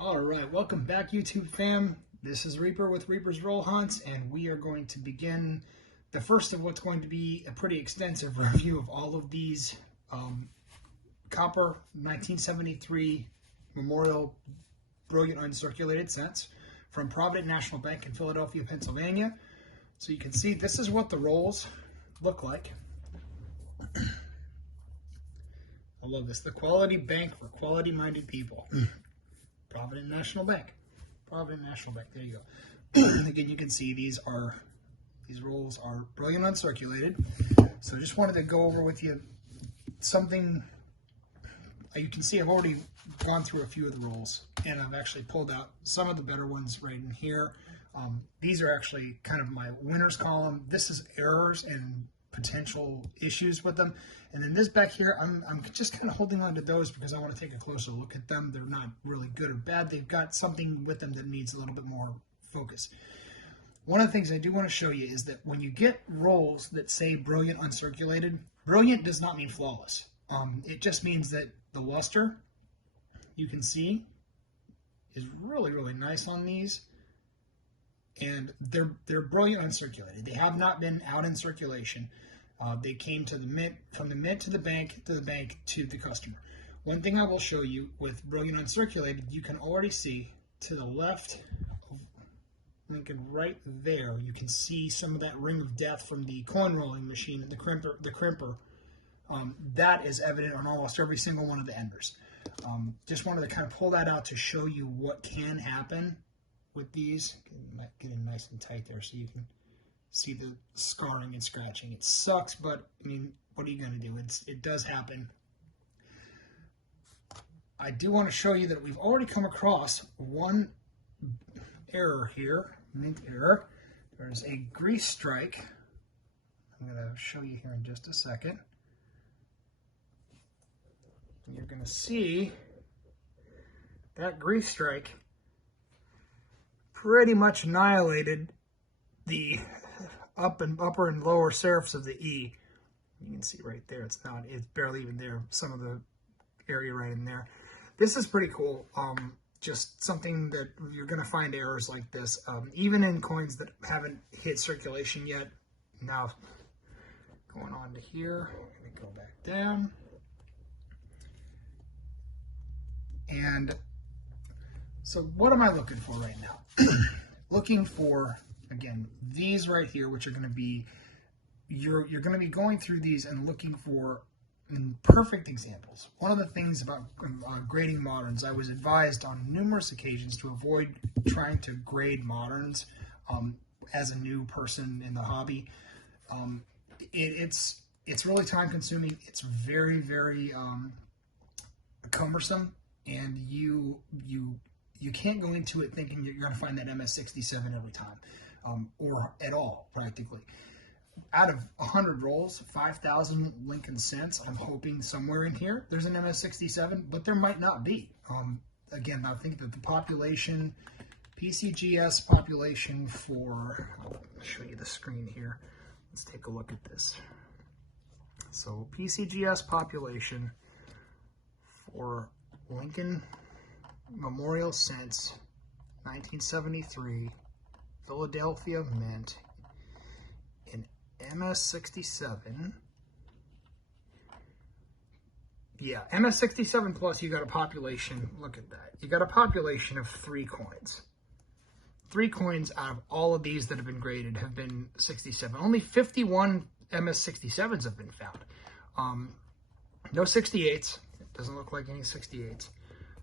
All right, welcome back, YouTube fam. This is Reaper with Reaper's Roll Hunts, and we are going to begin the first of what's going to be a pretty extensive review of all of these copper 1973 Memorial Brilliant Uncirculated cents from Provident National Bank in Philadelphia, Pennsylvania. So you can see this is what the rolls look like. I love this. The quality bank for quality-minded people. Provident National Bank. Provident National Bank. There you go. Again, you can see these rolls are brilliant uncirculated. So I just wanted to go over with you something. You can see I've already gone through a few of the rolls, and I've actually pulled out some of the better ones right in here. These are actually kind of my winners column. This is errors and potential issues with them. And then this back here, I'm just kind of holding on to those because I want to take a closer look at them. They're not really good or bad. They've got something with them that needs a little bit more focus. One of the things I do want to show you is that when you get rolls that say brilliant uncirculated, brilliant does not mean flawless. It just means that the luster, you can see, is really, really nice on these. And they're brilliant uncirculated. They have not been out in circulation. They came to the mint, from the mint to the bank to the customer. One thing I will show you with brilliant uncirculated, you can already see to the left of Lincoln right there, you can see some of that ring of death from the coin rolling machine and the crimper. That is evident on almost every single one of the enders. Just wanted to kind of pull that out to show you what can happen with these. Get in nice and tight there so you can see the scarring and scratching. It sucks, but I mean, what are you going to do? It does happen. I do want to show you that we've already come across one error here, mint error. There's a grease strike. I'm going to show you here in just a second. And you're going to see that grease strike pretty much annihilated the upper and lower serifs of the E. You can see right there, it's barely even there, some of the area right in there. This is pretty cool. Just something that you're going to find errors like this, even in coins that haven't hit circulation yet. Now, going on to here, I'm going to go back down. And so what am I looking for right now? Looking for, again, these right here, which are going to be, you're going to be going through these and looking for perfect examples. One of the things about grading moderns, I was advised on numerous occasions to avoid trying to grade moderns as a new person in the hobby. It's really time consuming. It's very, very cumbersome, and you can't go into it thinking you're going to find that MS67 every time, or at all, practically. Out of 100 rolls, 5,000 Lincoln cents, I'm hoping somewhere in here there's an MS67, but there might not be. Again, I think that the population, PCGS population for, I'll show you the screen here. Let's take a look at this. So PCGS population for Lincoln Memorial cents, 1973, Philadelphia Mint, in MS67. Yeah, MS67 plus, you got a population, look at that. You got a population of 3 coins. 3 coins out of all of these that have been graded have been 67. Only 51 MS67s have been found. No 68s. It doesn't look like any 68s.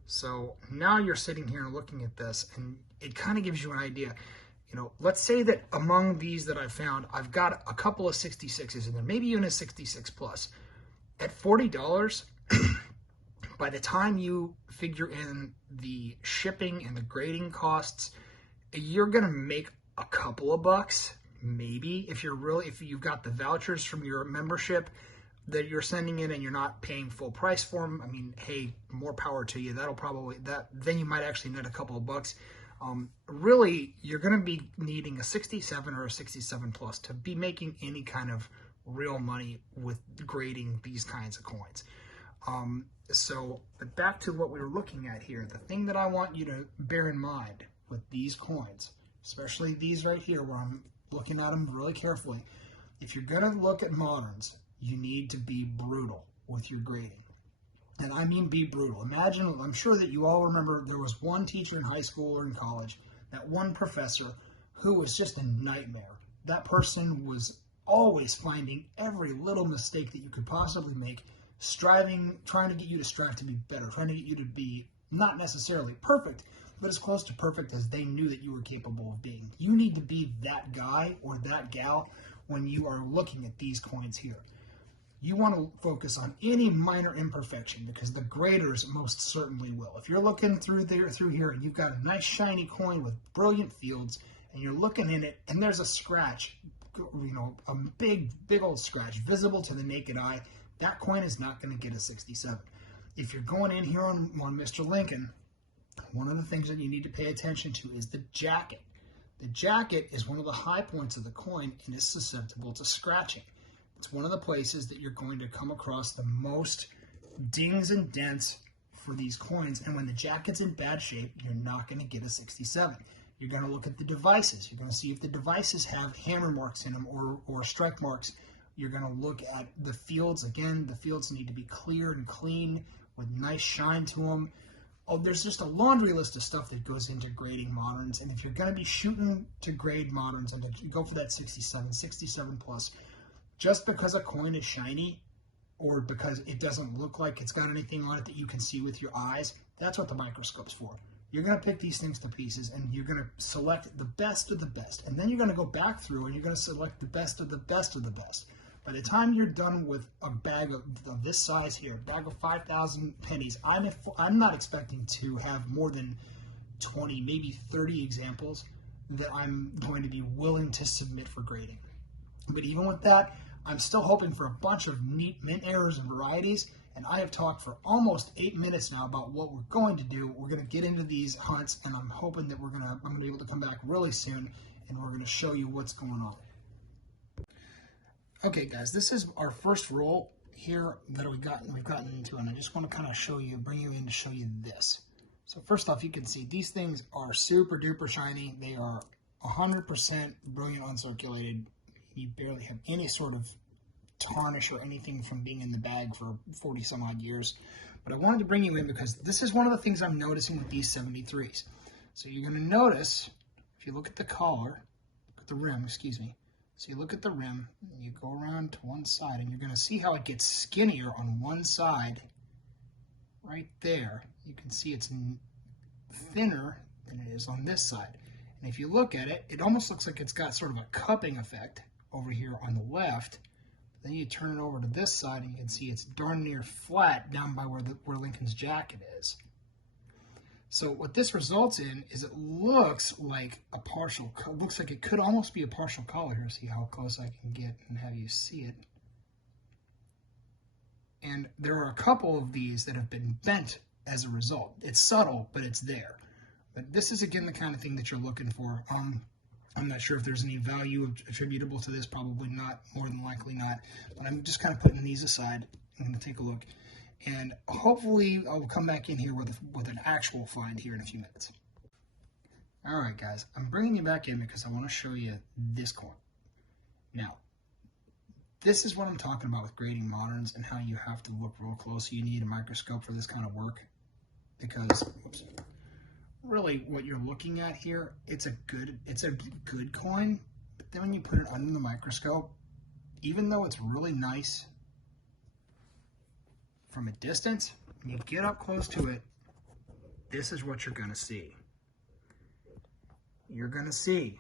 So now you're sitting here and looking at this, and it kind of gives you an idea. You know, let's say that among these that I've found, I've got a couple of 66s in there, maybe even a 66 plus. At $40, by the time you figure in the shipping and the grading costs, you're going to make a couple of bucks, maybe if you've got the vouchers from your membership that you're sending in and you're not paying full price for them, I mean, hey, more power to you. Then you might actually net a couple of bucks. Really, you're going to be needing a 67 or a 67 plus to be making any kind of real money with grading these kinds of coins. But back to what we were looking at here, the thing that I want you to bear in mind with these coins, especially these right here where I'm looking at them really carefully, if you're going to look at moderns, you need to be brutal with your grading. And I mean be brutal. Imagine, I'm sure that you all remember there was one teacher in high school or in college, that one professor who was just a nightmare. That person was always finding every little mistake that you could possibly make, trying to get you to strive to be better, trying to get you to be not necessarily perfect, but as close to perfect as they knew that you were capable of being. You need to be that guy or that gal when you are looking at these coins here. You want to focus on any minor imperfection because the graders most certainly will. If you're looking through here and you've got a nice shiny coin with brilliant fields and you're looking in it and there's a scratch, a big old scratch visible to the naked eye, that coin is not going to get a 67. If you're going in here on Mr. Lincoln, one of the things that you need to pay attention to is the jacket. The jacket is one of the high points of the coin and is susceptible to scratching. It's one of the places that you're going to come across the most dings and dents for these coins. And when the jacket's in bad shape, you're not going to get a 67. You're going to look at the devices. You're going to see if the devices have hammer marks in them or strike marks. You're going to look at the fields. Again, the fields need to be clear and clean with nice shine to them. Oh, there's just a laundry list of stuff that goes into grading moderns. And if you're going to be shooting to grade moderns and to go for that 67, 67 plus, just because a coin is shiny or because it doesn't look like it's got anything on it that you can see with your eyes, that's what the microscope's for. You're going to pick these things to pieces and you're going to select the best of the best. And then you're going to go back through and you're going to select the best of the best of the best. By the time you're done with a bag of this size here, a bag of 5,000 pennies, I'm not expecting to have more than 20, maybe 30 examples that I'm going to be willing to submit for grading. But even with that, I'm still hoping for a bunch of neat mint errors and varieties, and I have talked for almost 8 minutes now about what we're going to do. We're going to get into these hunts, and I'm hoping that I'm going to be able to come back really soon, and we're going to show you what's going on. Okay, guys, this is our first roll here that we've gotten into, and I just want to kind of bring you in to show you this. So first off, you can see these things are super duper shiny. They are 100% brilliant uncirculated. You barely have any sort of tarnish or anything from being in the bag for 40 some odd years. But I wanted to bring you in because this is one of the things I'm noticing with these 73s. So you're going to notice, if you look at the collar, look at the rim, excuse me. So you look at the rim, and you go around to one side, and you're going to see how it gets skinnier on one side right there. You can see it's thinner than it is on this side. And if you look at it, it almost looks like it's got sort of a cupping effect over here on the left. Then you turn it over to this side and you can see it's darn near flat down by where Lincoln's jacket is. So what this results in is it looks like it could almost be a partial collar here. See how close I can get and have you see it. And there are a couple of these that have been bent as a result. It's subtle, but it's there. But this is again the kind of thing that you're looking for. I'm not sure if there's any value attributable to this, probably not, more than likely not. But I'm just kind of putting these aside. I'm going to take a look. And hopefully I'll come back in here with an actual find here in a few minutes. All right, guys, I'm bringing you back in because I want to show you this coin. Now, this is what I'm talking about with grading moderns and how you have to look real close. You need a microscope for this kind of work because, really what you're looking at here, it's a good coin, but then when you put it under the microscope, even though it's really nice from a distance, when you get up close to it, this is what you're going to see. You're going to see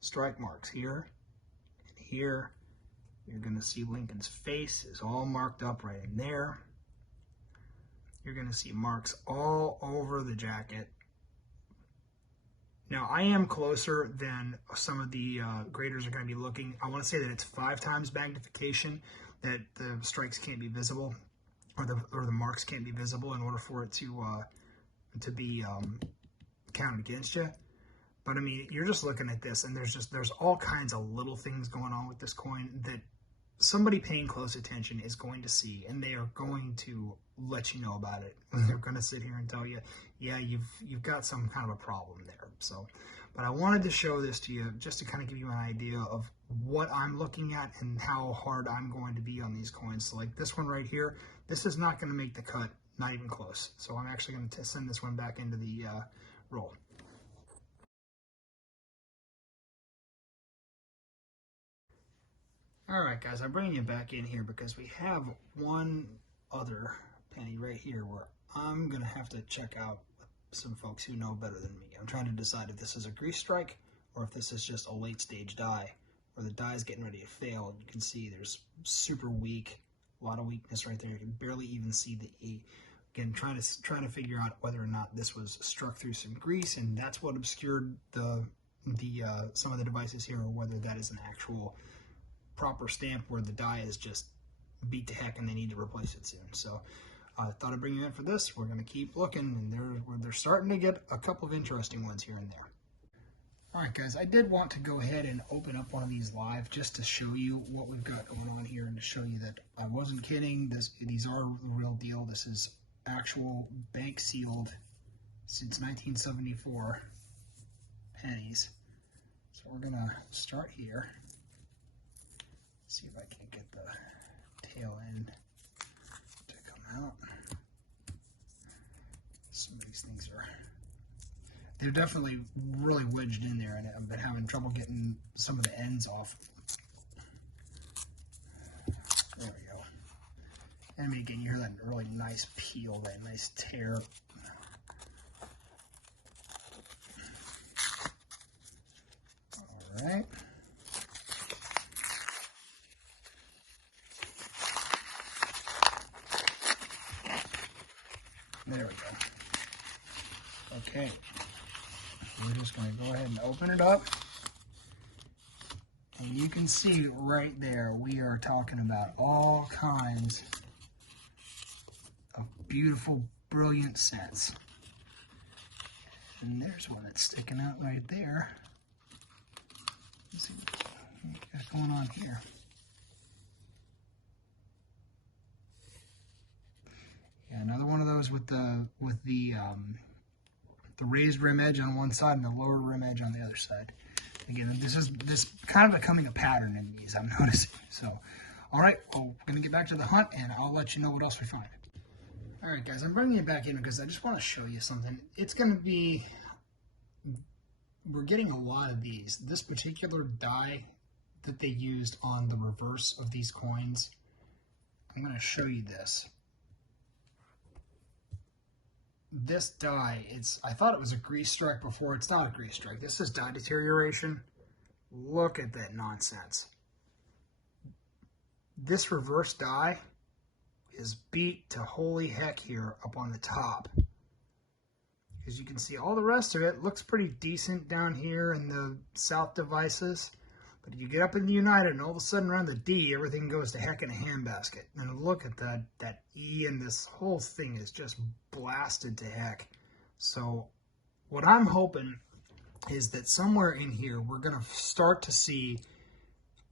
strike marks here and here. You're going to see Lincoln's face is all marked up right in there. You're going to see marks all over the jacket. Now, I am closer than some of the graders are going to be looking. I want to say that it's 5 times magnification, that the strikes can't be visible, or the marks can't be visible in order for it to be counted against you. But I mean, you're just looking at this, and there's all kinds of little things going on with this coin that somebody paying close attention is going to see, and they are going to let you know about it. They're going to sit here and tell you, yeah, you've got some kind of a problem there. So, but I wanted to show this to you just to kind of give you an idea of what I'm looking at and how hard I'm going to be on these coins. So like this one right here, this is not going to make the cut, not even close. So I'm actually going to send this one back into the roll. All right, guys, I'm bringing you back in here because we have one other penny right here where I'm going to have to check out some folks who know better than me. I'm trying to decide if this is a grease strike or if this is just a late stage die where the die is getting ready to fail. You can see there's super weak, a lot of weakness right there. You can barely even see the E. Again, trying to figure out whether or not this was struck through some grease, and that's what obscured the some of the devices here, or whether that is an actual proper stamp where the die is just beat to heck and they need to replace it soon. So I thought I'd bring you in for this. We're going to keep looking, and they're starting to get a couple of interesting ones here and there. All right, guys, I did want to go ahead and open up one of these live just to show you what we've got going on here and to show you that I wasn't kidding. These are the real deal. This is actual bank sealed since 1974 pennies. So we're going to start here. See if I can get the tail end to come out. Some of these things they're definitely really wedged in there, and I've been having trouble getting some of the ends off. There we go. And again, you hear that really nice peel, that nice tear. All right. There we go. Okay. We're just going to go ahead and open it up. And you can see right there, we are talking about all kinds of beautiful, brilliant scents. And there's one that's sticking out right there. Let's see what we got going on here. Yeah, another one of those with the raised rim edge on one side and the lower rim edge on the other side. Again, this kind of becoming a pattern in these, I'm noticing. So, all right, well, we're gonna get back to the hunt, and I'll let you know what else we find. All right, guys, I'm bringing you back in because I just want to show you something. It's gonna be, we're getting a lot of these. This particular die that they used on the reverse of these coins, I'm gonna show you this. This die, I thought it was a grease strike before. It's not a grease strike. This is die deterioration. Look at that nonsense. This reverse die is beat to holy heck here up on the top. As you can see, all the rest of it looks pretty decent down here in the south devices. But you get up in the United, and all of a sudden around the D, everything goes to heck in a handbasket. And look at that E, and this whole thing is just blasted to heck. So what I'm hoping is that somewhere in here, we're going to start to see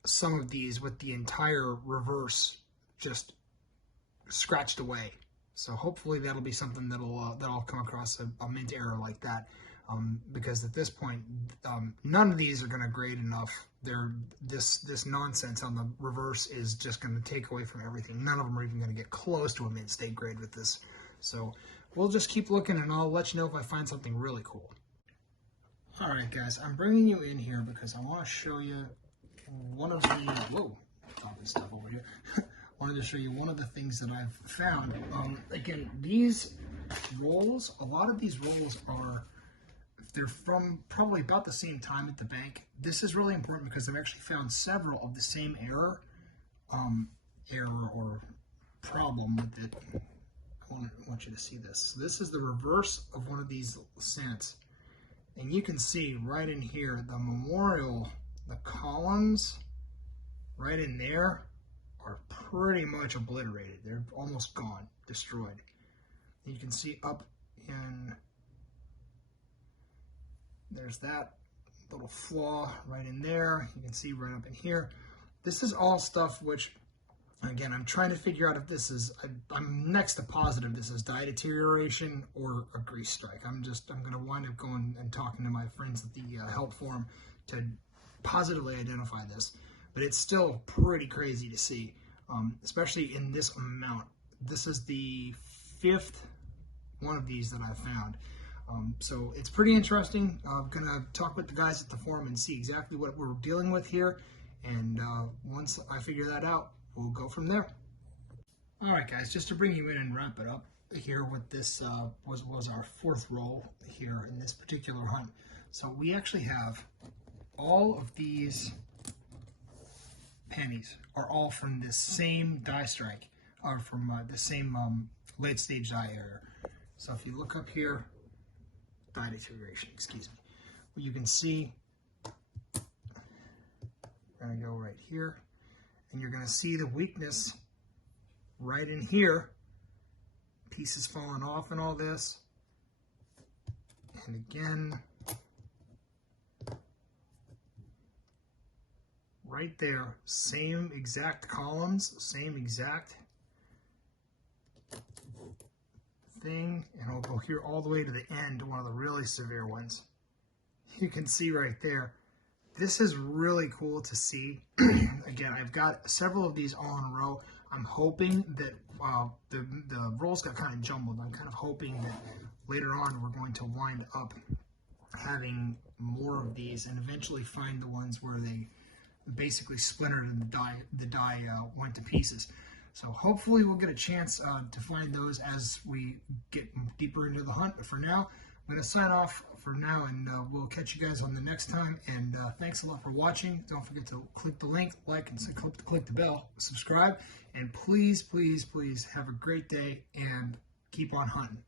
some of these with the entire reverse just scratched away. So hopefully that'll be something that'll come across a mint error like that. Because at this point, none of these are going to grade enough. This nonsense on the reverse is just going to take away from everything. None of them are even going to get close to a mint state grade with this. So we'll just keep looking, and I'll let you know if I find something really cool. All right, guys, I'm bringing you in here because I want to show you one of the stuff over here. I wanted to show you one of the things that I've found. Again, these rolls, a lot of these rolls they're from probably about the same time at the bank. This is really important because I've actually found several of the same error or problem with it. I want you to see this. So this is the reverse of one of these cents. And you can see right in here, the memorial, the columns right in there are pretty much obliterated. They're almost gone, destroyed. And you can see up in, there's that little flaw right in there. You can see right up in here. This is all stuff which, again, I'm trying to figure out if this is, I'm next to positive this is dye deterioration or a grease strike. I'm going to wind up going and talking to my friends at the help forum to positively identify this. But it's still pretty crazy to see, especially in this amount. This is the 5th one of these that I've found. So it's pretty interesting. I'm going to talk with the guys at the forum and see exactly what we're dealing with here. And once I figure that out, we'll go from there. All right, guys, just to bring you in and wrap it up here with this was our 4th roll here in this particular hunt. So we actually have all of these pennies are all from this same dye strike, or from the same late stage dye area. So if you look up here, dye deterioration, excuse me, well, you can see, we're going to go right here, and you're going to see the weakness right in here, pieces falling off and all this. And again, right there, same exact columns, same exact thing, and I'll go here all the way to the end, one of the really severe ones. You can see right there. This is really cool to see. Again, I've got several of these all in a row. I'm hoping that the rolls got kind of jumbled. I'm kind of hoping that later on we're going to wind up having more of these and eventually find the ones where they basically splintered and the dye went to pieces. So hopefully we'll get a chance to find those as we get deeper into the hunt. But for now, I'm going to sign off for now, and we'll catch you guys on the next time. And thanks a lot for watching. Don't forget to click the link, like, and click the bell, subscribe, and please, please, please have a great day and keep on hunting.